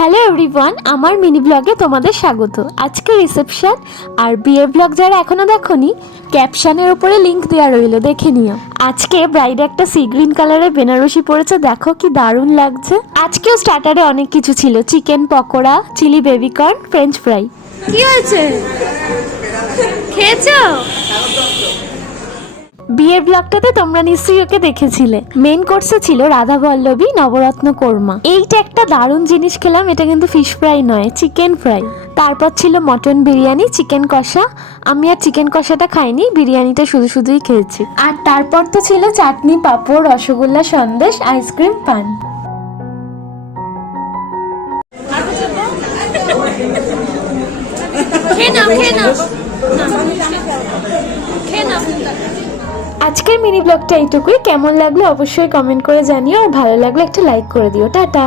Hello everyone, আমার mini ব্লগে তোমাদের স্বাগত। আজকে রিসেপশন আর বিয়ের ব্লগ যারা এখনো দেখোনি, ক্যাপশনের উপরে লিংক দেওয়া রইল, দেখে নিও। আজকে ব্রাইড একটা সি গ্রিন কালারের বেনারসি পরেছে, দেখো কি দারুণ লাগছে। আজকেও স্টার্টারে অনেক কিছু ছিল, chicken pakora, chilli baby corn, French fry. কি হয়েছে, খেয়েছো? বিয়ের ব্লগটাতে তোমরা নিশ্চয়ই ওকে দেখেছিলে। মেন কোর্সে ছিল রাধা বল্লভী নবরত্ন কোরমা। এইটা একটা দারুণ জিনিস খেলাম, এটা কিন্তু ফিশ ফ্রাই নয়, চিকেন ফ্রাই। তারপর ছিল মটন বিরিয়ানি, চিকেন কষা। আমি আর চিকেন কষাটা খাইনি, বিরিয়ানিটা শুধুই খেয়েছি। আর তারপর তো ছিল চাটনি, পাঁপড়, রসগোল্লা, সন্দেশ, আইসক্রিম, পান। আজকের মিনি ব্লগটা এইটুকুই। কেমন লাগলো অবশ্যই কমেন্ট করে জানিও, আর ভালো লাগলে একটা লাইক করে দিও। টাটা।